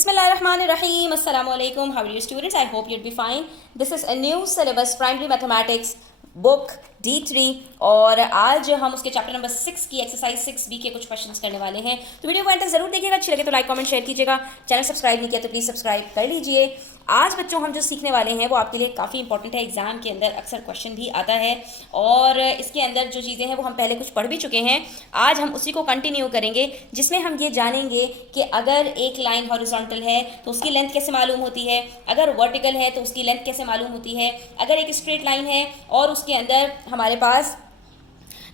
Bismillahirrahmanirrahim. Assalamu alaikum. How are you students? I hope you'll be fine. This is a new syllabus, Primary Mathematics book D3 और आज हम उसके chapter number 6 की exercise 6B के कुछ questions करने वाले हैं। तो वीडियो को अंत तक जरूर देखिएगा, अच्छी लगे तो लाइक कमेंट शेयर कीजिएगा। चैनल सब्सक्राइब नहीं किया तो प्लीज़ सब्सक्राइब कर लीजिए। आज बच्चों हम जो सीखने वाले हैं वो आपके लिए काफ़ी इंपॉर्टेंट है, एग्जाम के अंदर अक्सर क्वेश्चन भी आता है और इसके अंदर जो चीज़ें हैं वो हम पहले कुछ पढ़ भी चुके हैं। आज हम उसी को कंटिन्यू करेंगे जिसमें हम ये जानेंगे कि अगर एक लाइन हॉरिजॉन्टल है तो उसकी लेंथ कैसे मालूम होती है, अगर वर्टिकल है तो उसकी लेंथ कैसे मालूम होती है, अगर एक स्ट्रेट लाइन है और उसके अंदर हमारे पास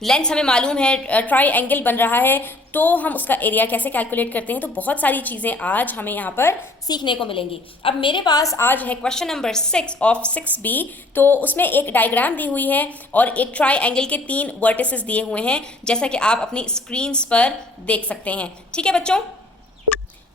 लेंथ हमें मालूम है, ट्राई बन रहा है, तो हम उसका एरिया कैसे कैलकुलेट करते हैं। तो बहुत सारी चीज़ें आज हमें यहाँ पर सीखने को मिलेंगी। अब मेरे पास आज है क्वेश्चन नंबर 6 ऑफ 6B। तो उसमें एक डायग्राम दी हुई है और एक ट्राई के 3 वर्टिसेस दिए हुए हैं, जैसा कि आप अपनी स्क्रीन्स पर देख सकते हैं। ठीक है बच्चों,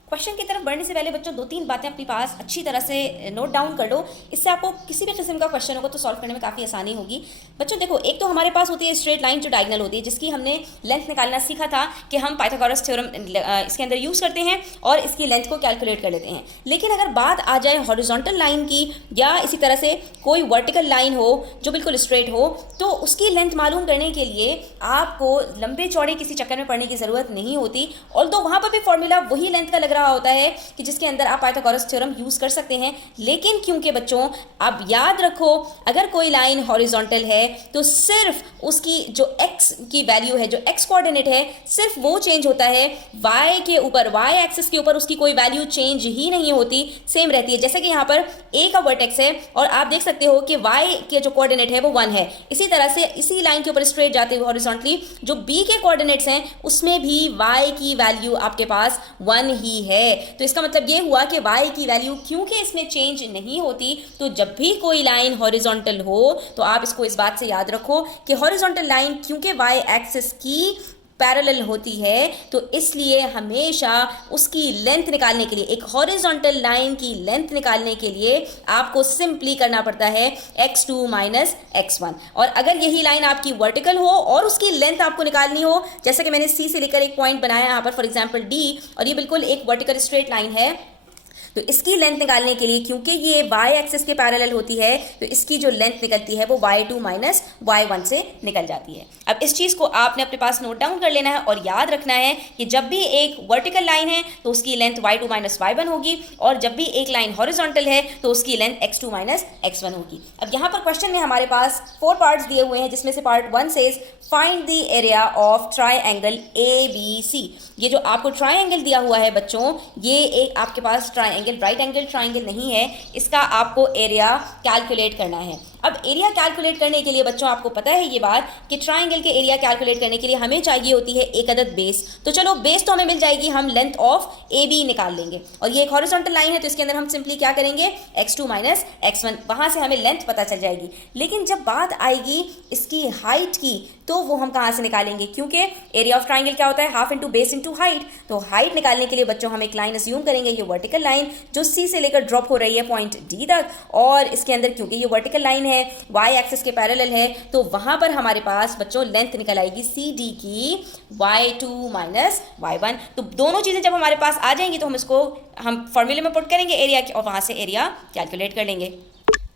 क्वेश्चन की तरफ बढ़ने से पहले बच्चों 2-3 बातें अपने पास अच्छी तरह से नोट डाउन कर लो। इससे आपको किसी भी किस्म का क्वेश्चन होगा तो सॉल्व करने में काफ़ी आसानी होगी। बच्चों देखो, एक तो हमारे पास होती है स्ट्रेट लाइन जो डायगोनल होती है, जिसकी हमने लेंथ निकालना सीखा था कि हम पाइथागोरस थ्योरम इसके अंदर यूज़ करते हैं और इसकी लेंथ को कैलकुलेट कर लेते हैं। लेकिन अगर बात आ जाए हॉरिजॉन्टल लाइन की या इसी तरह से कोई वर्टिकल लाइन हो जो बिल्कुल स्ट्रेट हो, तो उसकी लेंथ मालूम करने के लिए आपको लंबे चौड़े किसी चक्कर में पड़ने की ज़रूरत नहीं होती। ऑल्दो वहाँ पर भी फॉर्मूला वही लेंथ का लग रहा होता है कि जिसके अंदर आप पाइथागोरस थ्योरम यूज कर सकते हैं। लेकिन क्योंकि बच्चों आप याद रखो, अगर कोई लाइन हॉरिजॉन्टल है तो सिर्फ उसकी जो x की वैल्यू है, जो x कोऑर्डिनेट है, सिर्फ वो चेंज होता है। y के ऊपर, y एक्सिस के ऊपर उसकी कोई वैल्यू चेंज ही नहीं होती, सेम रहती है। जैसे कि यहाँ पर a का वर्टेक्स है और आप देख सकते हो कि y के जो कोऑर्डिनेट है वो 1 है। इसी तरह से इसी लाइन के ऊपर स्ट्रेट जाते हुए हॉरिजॉन्टली जो b के कोऑर्डिनेट्स हैं उसमें भी y की वैल्यू आपके पास 1 ही है। तो इसका मतलब ये हुआ कि y की वैल्यू क्योंकि इसमें चेंज नहीं होती, तो जब भी कोई लाइन हॉरिजॉन्टल हो तो आप इसको इस बात से याद रखो कि हॉरिजॉन्टल लाइन क्योंकि y एक्सिस की पैरेलल होती है, तो इसलिए हमेशा उसकी लेंथ निकालने के लिए, एक हॉरिजॉन्टल लाइन की लेंथ निकालने के लिए आपको सिंपली करना पड़ता है x2 माइनस x1। और अगर यही लाइन आपकी वर्टिकल हो और उसकी लेंथ आपको निकालनी हो, जैसे कि मैंने C से लेकर एक पॉइंट बनाया यहाँ पर फॉर एग्जांपल D, और ये बिल्कुल एक वर्टिकल स्ट्रेट लाइन है, तो इसकी लेंथ निकालने के लिए क्योंकि ये y एक्सिस के पैरेलल होती है तो इसकी जो लेंथ निकलती है वो y2 माइनस y1 से निकल जाती है। अब इस चीज़ को आपने अपने पास नोट डाउन कर लेना है और याद रखना है कि जब भी एक वर्टिकल लाइन है तो उसकी लेंथ y2 माइनस y1 होगी और जब भी एक लाइन हॉरिजॉन्टल है तो उसकी लेंथ x2 माइनस x1 होगी। अब यहाँ पर क्वेश्चन में हमारे पास 4 पार्ट्स दिए हुए हैं, जिसमें से part 1 says find the area of triangle ABC। ये जो आपको ट्राइंगल दिया हुआ है बच्चों, ये एक आपके पास राइट एंगल ट्राइंगल नहीं है, इसका आपको एरिया कैलकुलेट करना है। अब एरिया कैलकुलेट करने के लिए बच्चों आपको पता है ये बात कि ट्राइंगल के एरिया कैलकुलेट करने के लिए हमें चाहिए होती है एक अदद बेस। तो चलो बेस तो हमें मिल जाएगी, हम लेंथ ऑफ AB निकाल लेंगे और ये एक हॉरिजॉन्टल लाइन है तो इसके अंदर हम सिंपली क्या करेंगे x2 माइनस x1, वहां से हमें लेंथ पता चल जाएगी। लेकिन जब बात आएगी इसकी हाइट की तो वो हम कहाँ से निकालेंगे, क्योंकि एरिया ऑफ ट्राइंगल क्या होता है, half into base into height. तो हाइट निकालने के लिए बच्चों हम एक लाइन अस्यूम करेंगे, ये वर्टिकल लाइन जो C से लेकर ड्रॉप हो रही है पॉइंट D तक, और इसके अंदर क्योंकि ये वर्टिकल लाइन है, y एक्सिस के पैरेलल है, तो वहां पर हमारे पास बच्चों लेंथ निकल आएगी CD की y2 माइनस y1। तो दोनों चीजें जब हमारे पास आ जाएंगी तो हम फॉर्मूले में पुट करेंगे एरिया की और वहां से एरिया कैलकुलेट कर लेंगे।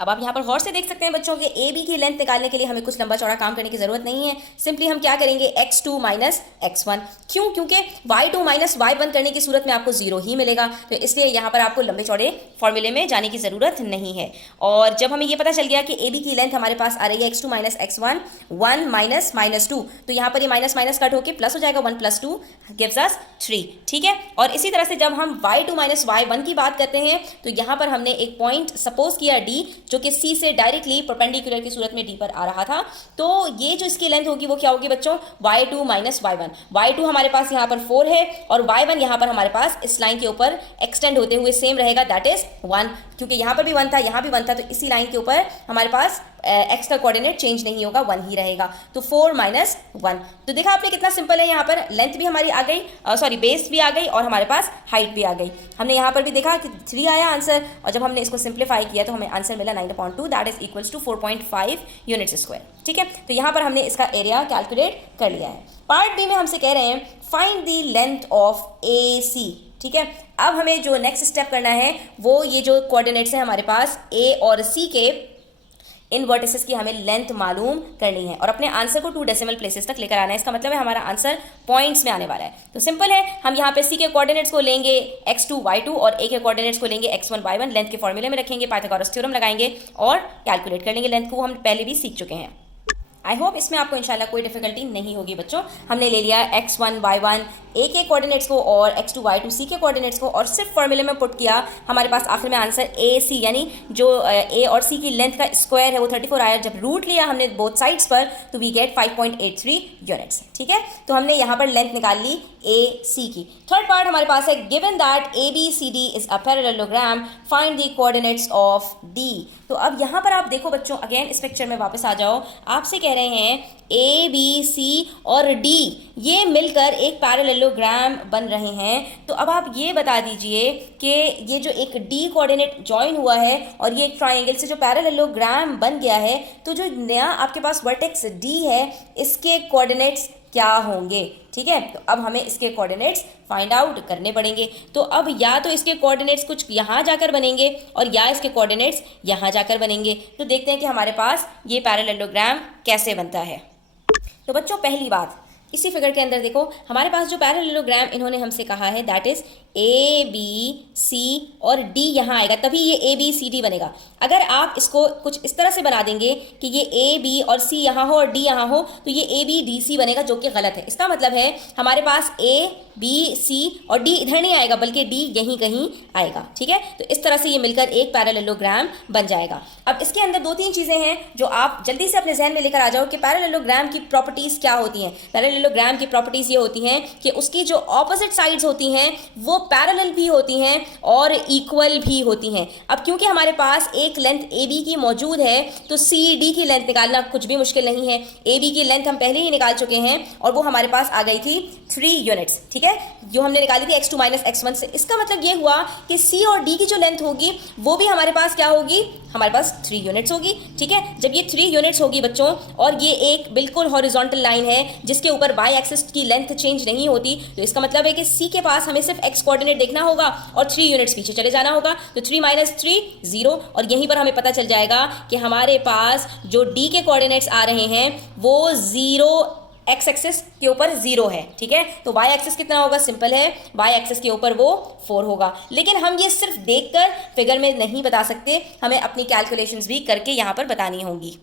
अब आप यहाँ पर गौर से देख सकते हैं बच्चों कि AB की लेंथ निकालने के लिए हमें कुछ लंबा चौड़ा काम करने की जरूरत नहीं है, सिंपली हम क्या करेंगे x2 माइनस x1। क्यों? क्योंकि y2 माइनस y1 करने की सूरत में आपको 0 ही मिलेगा, तो इसलिए यहाँ पर आपको लंबे चौड़े फॉर्मूले में जाने की ज़रूरत नहीं है। और जब हमें ये पता चल गया कि AB की लेंथ हमारे पास आ रही है x2 minus x1, 1 minus minus 2, तो यहाँ पर ये माइनस माइनस कट होकर प्लस हो जाएगा, 1 प्लस 2 गिव्स अस 3। ठीक है, और इसी तरह से जब हम y2 माइनस y1 की बात करते हैं तो यहाँ पर हमने एक पॉइंट सपोज किया D, जो कि C से डायरेक्टली परपेंडिकुलर की सूरत में D पर आ रहा था। तो ये जो इसकी लेंथ होगी वो क्या होगी बच्चों, y2 माइनस y1। y2 हमारे पास यहाँ पर 4 है और y1 यहाँ पर हमारे पास इस लाइन के ऊपर एक्सटेंड होते हुए सेम रहेगा, दैट इज 1। क्योंकि यहाँ पर भी 1 था, यहाँ भी 1 था, तो इसी लाइन के ऊपर हमारे पास x का कोऑर्डिनेट चेंज नहीं होगा, 1 ही रहेगा। तो 4 माइनस 1। तो देखा आपने कितना सिंपल है, यहाँ पर लेंथ भी हमारी आ गई, सॉरी बेस भी आ गई और हमारे पास हाइट भी आ गई। हमने यहाँ पर भी देखा कि 3 आया आंसर, और जब हमने इसको सिंप्लीफाई किया तो हमें आंसर मिला 9/2, that is equals to 4.5 units square. ठीक है, तो यहाँ पर हमने इसका एरिया कैलकुलेट कर लिया है। पार्ट बी में हमसे कह रहे हैं find the length of AC। ठीक है। अब हमें जो नेक्स्ट स्टेप करना है वो ये जो कोऑर्डिनेट्स हैं हमारे पास ए और सी के, इन वर्टिसेस की हमें लेंथ मालूम करनी है और अपने आंसर को 2 डेसिमल प्लेसेस तक लेकर आना है। इसका मतलब है हमारा आंसर पॉइंट्स में आने वाला है। तो सिंपल है, हम यहाँ पे सी के कोऑर्डिनेट्स को लेंगे x2 y2 और ए के कोऑर्डिनेट्स को लेंगे x1 y1, लेंथ के फॉर्मूले में रखेंगे, पाइथागोरस थ्योरम लगाएंगे और कैलकुलेट कर लेंगे लेंथ को। हम पहले भी सीख चुके हैं। आई होप इसमें आपको इंशाल्लाह कोई डिफिकल्टी नहीं होगी बच्चों। हमने ले लिया x1 y1 ए के कोऑर्डिनेट्स को और x2 y2 सी के कोऑर्डिनेट्स को और सिर्फ फॉर्मूले में पुट किया। हमारे पास आखिर में आंसर ए सी यानी जो ए और सी की लेंथ का स्क्वायर है वो 34 आया। जब रूट लिया हमने बोथ साइड्स पर तो वी गेट 5.83 यूनिट्स। ठीक है, तो हमने यहाँ पर लेंथ निकाल ली ए सी की। थर्ड पार्ट हमारे पास है given that A B C D is a parallelogram, find the coordinates of D. तो अब यहाँ पर आप देखो बच्चों, अगेन इस पिक्चर में वापस आ जाओ। आपसे कह रहे हैं ए बी सी और डी ये मिलकर एक पैरेललोग्राम बन रहे हैं। तो अब आप ये बता दीजिए कि ये जो एक डी कोऑर्डिनेट जॉइन हुआ है और ये एक ट्राइंगल से जो पैरेललोग्राम बन गया है, तो जो नया आपके पास वर्टेक्स डी है इसके कोऑर्डिनेट्स क्या होंगे। ठीक है, तो अब हमें इसके कोऑर्डिनेट्स फाइंड आउट करने पड़ेंगे। तो अब या तो इसके कोऑर्डिनेट्स कुछ यहाँ जाकर बनेंगे और या इसके कोऑर्डिनेट्स यहाँ जाकर बनेंगे। तो देखते हैं कि हमारे पास ये पैरेललोग्राम कैसे बनता है। तो बच्चों पहली बात, इसी फिगर के अंदर देखो हमारे पास जो पैरेललोग्राम इन्होंने हमसे कहा है that is A B C और डी यहाँ आएगा, तभी ये ए बी सी डी बनेगा। अगर आप इसको कुछ इस तरह से बना देंगे कि ये ए बी और सी यहाँ हो और डी यहाँ हो तो ये ए बी डी सी बनेगा, जो कि गलत है। इसका मतलब है हमारे पास ए बी सी और डी इधर नहीं आएगा बल्कि डी यहीं कहीं आएगा। ठीक है, तो इस तरह से ये मिलकर एक पैरेललोग्राम बन जाएगा। अब इसके अंदर 2-3 चीज़ें हैं जो आप जल्दी से अपने जहन में लेकर आ जाओ कि पैरेललोग्राम की प्रॉपर्टीज़ क्या होती हैं। पैरेललोग्राम की प्रॉपर्टीज़ ये होती हैं कि उसकी जो ऑपोजिट साइड्स होती हैं वो पैरेलल भी होती हैं और इक्वल भी होती हैं। अब क्योंकि हमारे पास एक लेंथ ए बी की मौजूद है तो सी डी की लेंथ निकालना कुछ भी मुश्किल नहीं है। ए बी की लेंथ हम पहले ही निकाल चुके हैं और वो हमारे पास आ गई थी 3 यूनिट्स। ठीक है, जो हमने निकाली थी x2 माइनस x1 से। इसका मतलब ये हुआ कि सी और डी की जो लेंथ होगी वो भी हमारे पास क्या होगी, हमारे पास 3 यूनिट्स होगी। ठीक है, जब ये 3 यूनिट्स होगी बच्चों और ये एक बिल्कुल हॉरिजॉन्टल लाइन है जिसके ऊपर वाई एक्सिस की लेंथ चेंज नहीं होती, तो इसका मतलब है कि सी के पास हमें सिर्फ x कोऑर्डिनेट देखना होगा और 3 यूनिट्स पीछे चले जाना होगा। तो 3 माइनस 3 0 और यहीं पर हमें पता चल जाएगा कि हमारे पास जो डी के कोऑर्डिनेट्स आ रहे हैं वो 0 एक्स एक्सिस के ऊपर 0 है। ठीक है, तो वाई एक्सिस कितना होगा, सिंपल है, वाई एक्सिस के ऊपर वो 4 होगा। लेकिन हम ये सिर्फ देखकर फिगर में नहीं बता सकते, हमें अपनी कैलकुलेशंस भी करके यहाँ पर बतानी होंगी।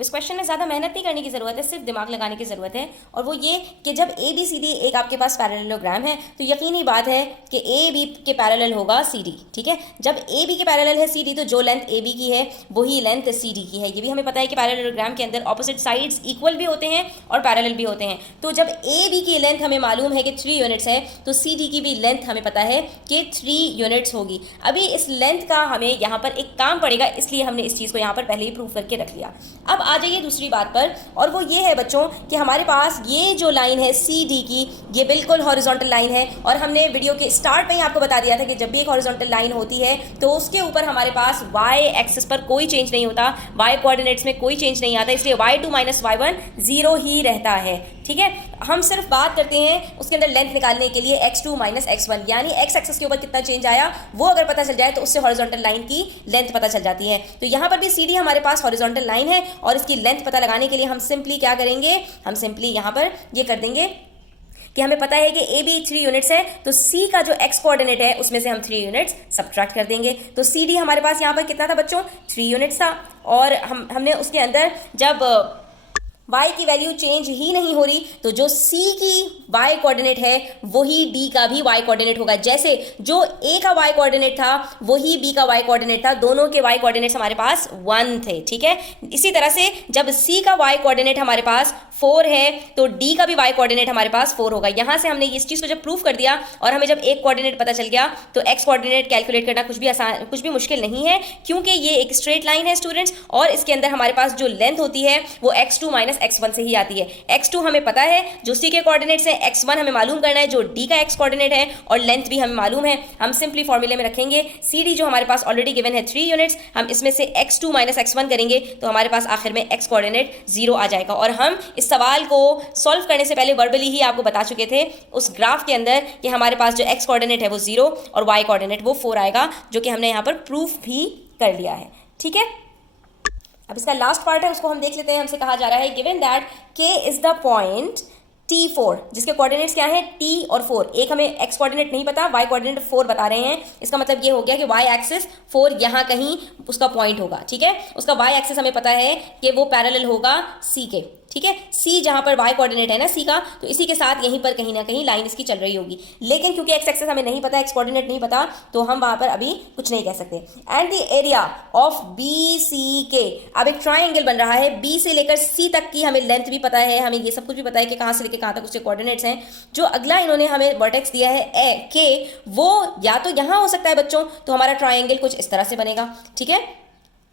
इस क्वेश्चन में ज़्यादा मेहनत नहीं करने की ज़रूरत है, सिर्फ दिमाग लगाने की ज़रूरत है। और वो ये कि जब ए बी सी डी एक आपके पास पैरेललोग्राम है तो यकीनी बात है कि ए बी के पैरेलल होगा सी डी। ठीक है, जब ए बी के पैरेलल है सी डी तो जो लेंथ ए बी की है वही लेंथ सी डी की है। ये भी हमें पता है कि पैरेललोग्राम के अंदर ऑपोजिट साइड्स इक्वल भी होते हैं और पैरेलल भी होते हैं। तो जब ए बी की लेंथ हमें मालूम है कि 3 यूनिट्स है तो सी डी की भी लेंथ हमें पता है कि 3 यूनिट्स होगी। अभी इस लेंथ का हमें यहाँ पर एक काम पड़ेगा, इसलिए हमने इस चीज़ को यहाँ पर पहले ही प्रूव करके रख लिया। अब आ जाइए दूसरी बात पर, और वो ये है बच्चों कि हमारे पास ये जो लाइन है सी डी की ये बिल्कुल हॉरिजॉन्टल लाइन है और हमने वीडियो के स्टार्ट में ही आपको बता दिया था कि जब भी एक हॉरिजॉन्टल लाइन होती है तो उसके ऊपर हमारे पास वाई एक्सिस पर कोई चेंज नहीं होता, वाई कोऑर्डिनेट्स में कोई चेंज नहीं आता, इसलिए y2 माइनस y1 0 ही रहता है। ठीक है, हम सिर्फ बात करते हैं उसके अंदर लेंथ निकालने के लिए x2 माइनस x1 यानी x एक्सिस के ऊपर कितना चेंज आया वो अगर पता चल जाए तो उससे हॉरिजॉन्टल लाइन की लेंथ पता चल जाती है। तो यहाँ पर भी सी डी हमारे पास हॉरिजॉन्टल लाइन है और इसकी लेंथ पता लगाने के लिए हम सिंपली क्या करेंगे, हम सिंपली यहाँ पर ये कर देंगे कि हमें पता है कि ए बी 3 यूनिट्स है तो सी का जो x कोऑर्डिनेट है उसमें से हम 3 यूनिट्स सब्ट्रैक्ट कर देंगे। तो सी डी हमारे पास यहाँ पर कितना था बच्चों, 3 यूनिट्स था और हमने उसके अंदर जब y की वैल्यू चेंज ही नहीं हो रही तो जो c की y कोऑर्डिनेट है वही d का भी y कोऑर्डिनेट होगा। जैसे जो a का y कोऑर्डिनेट था वही b का y कोऑर्डिनेट था, दोनों के y कोऑर्डिनेट्स हमारे पास 1 थे। ठीक है, इसी तरह से जब c का y कोऑर्डिनेट हमारे पास 4 है तो d का भी y कोऑर्डिनेट हमारे पास 4 होगा। यहाँ से हमने इस चीज़ को जब प्रूव कर दिया और हमें जब एक कोऑर्डिनेट पता चल गया तो x कोऑर्डिनेट कैलकुलेट करना कुछ भी मुश्किल नहीं है, क्योंकि ये एक स्ट्रेट लाइन है स्टूडेंट्स और इसके अंदर हमारे पास जो लेंथ होती है वो x2 माइनस माइनस x1 से ही आती है। x2 हमें पता है जो c के कोऑर्डिनेट्स है, x1 हमें मालूम करना है जो d का x कोऑर्डिनेट है, और लेंथ भी हमें मालूम है। हम सिंपली फॉर्मूले में रखेंगे cd जो हमारे पास ऑलरेडी गिवन है 3 यूनिट्स, हम इसमें से x2 माइनस x1 करेंगे तो हमारे पास आखिर में x कोऑर्डिनेट 0 आ जाएगा। और हम इस सवाल को सॉल्व करने से पहले वर्बली ही आपको बता चुके थे उस ग्राफ के अंदर कि हमारे पास जो x कोऑर्डिनेट है वो 0 और y कोऑर्डिनेट वो 4 आएगा, जो कि हमने यहाँ पर प्रूफ भी कर लिया है। ठीक है, अब इसका लास्ट पार्ट है उसको हम देख लेते हैं। हमसे कहा जा रहा है given that k is the point T4 जिसके कोऑर्डिनेट्स क्या हैं T और 4। एक हमें x कोऑर्डिनेट नहीं पता, y कोऑर्डिनेट 4 बता रहे हैं। इसका मतलब ये हो गया कि y एक्सिस 4 यहाँ कहीं उसका पॉइंट होगा। ठीक है, उसका y एक्सिस हमें पता है कि वो पैरेलल होगा c के। ठीक है, c जहां पर y कोऑर्डिनेट है ना c का, तो इसी के साथ यहीं पर कहीं ना कहीं लाइन इसकी चल रही होगी। लेकिन क्योंकि x एक्सिस हमें नहीं पता, x कोऑर्डिनेट नहीं पता, तो हम वहां पर अभी कुछ नहीं कह सकते। And the area of BCK, अब एक ट्राइंगल बन रहा है, B से लेकर C तक की हमें लेंथ भी पता है, हमें ये सब कुछ भी पता है कि कहां से लेकर कहां तक उसके कोऑर्डिनेट्स हैं। जो अगला इन्होंने हमें वर्टेक्स दिया है K, वो या तो यहां हो सकता है बच्चों, तो हमारा ट्राइंगल कुछ इस तरह से बनेगा। ठीक है,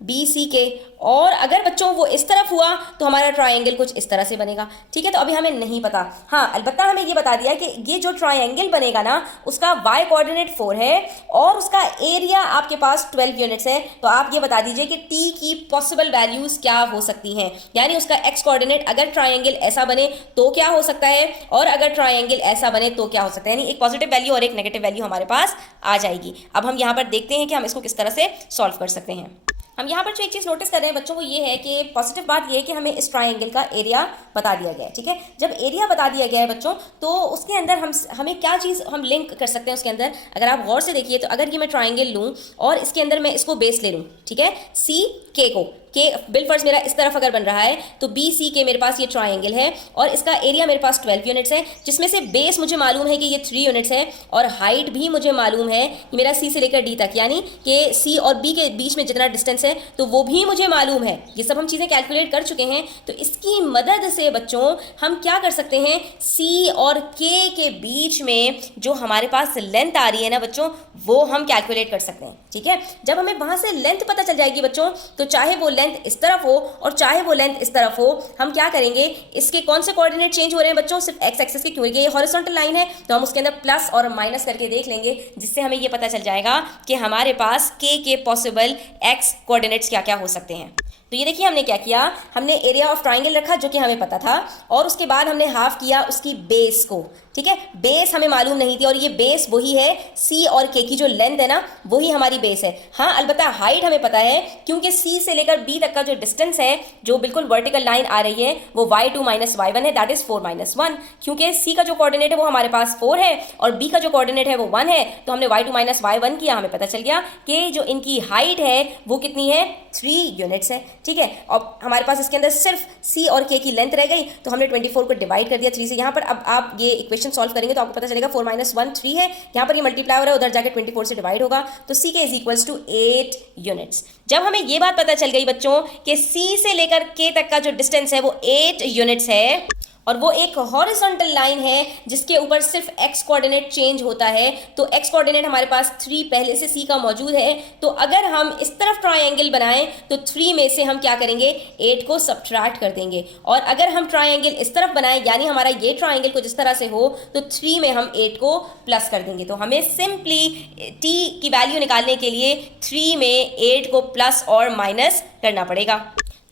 BCK, और अगर बच्चों वो इस तरफ हुआ तो हमारा ट्राइंगल कुछ इस तरह से बनेगा। ठीक है, तो अभी हमें नहीं पता। हाँ, अलबत्ता हमें ये बता दिया कि ये जो ट्राइंगल बनेगा ना उसका y कोऑर्डिनेट 4 है और उसका एरिया आपके पास 12 यूनिट्स है। तो आप ये बता दीजिए कि t की पॉसिबल वैल्यूज क्या हो सकती हैं, यानी उसका x कोऑर्डिनेट अगर ट्राइंगल ऐसा बने तो क्या हो सकता है, और अगर ट्राइंगल ऐसा बने तो क्या हो सकता है। यानी एक पॉजिटिव वैल्यू और एक नेगेटिव वैल्यू हमारे पास आ जाएगी। अब हम यहाँ पर देखते हैं कि हम इसको किस तरह से सॉल्व कर सकते हैं। हम यहाँ पर जो एक चीज़ नोटिस कर रहे हैं बच्चों, वो ये है कि पॉजिटिव बात ये है कि हमें इस ट्राइंगल का एरिया बता दिया गया है। ठीक है, जब एरिया बता दिया गया है बच्चों, तो उसके अंदर हमें क्या चीज़ हम लिंक कर सकते हैं उसके अंदर। अगर आप गौर से देखिए तो अगर ये मैं ट्राइंगल लूँ और इसके अंदर मैं इसको बेस ले लूँ, ठीक है, CK को, के बिलफर्स मेरा इस तरफ अगर बन रहा है तो BCK मेरे पास ये ट्राइंगल है और इसका एरिया मेरे पास 12 यूनिट्स है, जिसमें से बेस मुझे मालूम है कि ये 3 यूनिट्स है और हाइट भी मुझे मालूम है कि मेरा C से लेकर D तक, यानी कि C और B के बीच में जितना डिस्टेंस है तो वो भी मुझे मालूम है। ये सब हम चीज़ें कैलकुलेट कर चुके हैं। तो इसकी मदद से बच्चों हम क्या कर सकते हैं, C और K के बीच में जो हमारे पास लेंथ आ रही है ना बच्चों, वो हम कैलकुलेट कर सकते हैं। ठीक है, जब हमें वहां से लेंथ पता चल जाएगी बच्चों, तो चाहे वो लेंथ इस तरफ हो और चाहे वो लेंथ इस तरफ हो, हम क्या करेंगे, इसके कौन से कोऑर्डिनेट चेंज हो रहे हैं बच्चों, सिर्फ एक्स एक्सिस के, क्योंकि ये हॉरिजॉन्टल लाइन है तो हम उसके अंदर प्लस और माइनस करके देख लेंगे, जिससे हमें ये पता चल जाएगा कि हमारे पास के पॉसिबल एक्स कोऑर्डिनेट्स क्या क्या हो सकते हैं। तो ये देखिए हमने क्या किया, हमने एरिया ऑफ ट्राइंगल रखा जो कि हमें पता था, और उसके बाद हमने हाफ किया उसकी बेस को। ठीक है, बेस हमें मालूम नहीं थी और ये बेस वही है, C और K की जो लेंथ है ना वही हमारी बेस है। हाँ, अलबत्ता हाइट हमें पता है क्योंकि C से लेकर B तक का जो डिस्टेंस है, जो बिल्कुल वर्टिकल लाइन आ रही है, वो y2 माइनस y1 है, दैट इज 4 माइनस 1। क्योंकि C का जो कोऑर्डिनेट है वो हमारे पास 4 है और B का जो कोऑर्डिनेट है वो 1 है, तो हमने y2 माइनस y1 किया, हमें पता चल गया कि जो इनकी हाइट है वो कितनी है, 3 यूनिट्स है। ठीक है, अब हमारे पास इसके अंदर सिर्फ C और K की लेंथ रह गई, तो हमने 24 को डिवाइड कर दिया 3 से। यहाँ पर अब आप ये इक्वेशन सॉल्व करेंगे तो आपको पता चलेगा 4 माइनस 1 3 है, यहाँ पर ये मल्टीप्लाई हो रहा है, उधर जाकर 24 से डिवाइड होगा, तो C के इज इक्वल्स टू 8 यूनिट्स। जब हमें ये बात पता चल गई बच्चों कि C से लेकर K तक का जो डिस्टेंस है वो 8 यूनिट्स है और वो एक हॉरिजॉन्टल लाइन है जिसके ऊपर सिर्फ x कोऑर्डिनेट चेंज होता है, तो x कोऑर्डिनेट हमारे पास 3 पहले से C का मौजूद है, तो अगर हम इस तरफ ट्रायंगल बनाएं तो 3 में से हम क्या करेंगे, 8 को सब्ट्रैक्ट कर देंगे, और अगर हम ट्रायंगल इस तरफ बनाएं यानी हमारा ये ट्रायंगल कुछ इस तरह से हो तो 3 में हम 8 को प्लस कर देंगे। तो हमें सिंपली t की वैल्यू निकालने के लिए 3 में 8 को प्लस और माइनस करना पड़ेगा।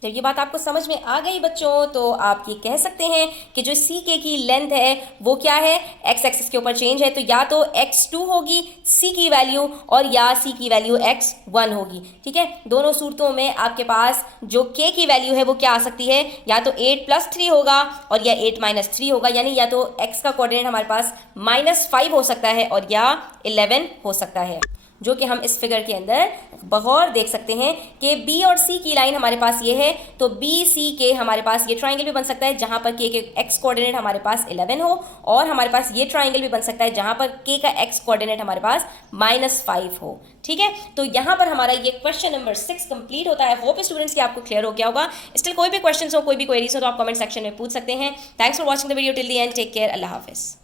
जब ये बात आपको समझ में आ गई बच्चों, तो आप ये कह सकते हैं कि जो CK की लेंथ है वो क्या है, x एक्सिस के ऊपर चेंज है, तो या तो x2 होगी C की वैल्यू और या C की वैल्यू x1 होगी। ठीक है, दोनों सूरतों में आपके पास जो K की वैल्यू है वो क्या आ सकती है, या तो 8 प्लस 3 होगा और या 8 माइनस 3 होगा, यानी या तो x का कोऑर्डिनेट हमारे पास -5 हो सकता है और या 11 हो सकता है, जो कि हम इस फिगर के अंदर बगौर देख सकते हैं कि B और C की लाइन हमारे पास ये है, तो BCK हमारे पास ये ट्राइंगल भी बन सकता है जहां पर K के x कोऑर्डिनेट हमारे पास 11 हो, और हमारे पास ये ट्राइंगल भी बन सकता है जहां पर K का x कोऑर्डिनेट हमारे पास -5 हो। ठीक है, तो यहाँ पर हमारा ये क्वेश्चन नंबर 6 कंप्लीट होता है। होप स्टूडेंट्स की आपको क्लियर हो गया होगा। स्टिल कोई भी क्वेश्चन हो, कोई भी क्वेरीज हो तो आप कमेंट सेक्शन में पूछ सकते हैं। Thanks for watching the video till the end, take care, अल्लाह हाफिज़।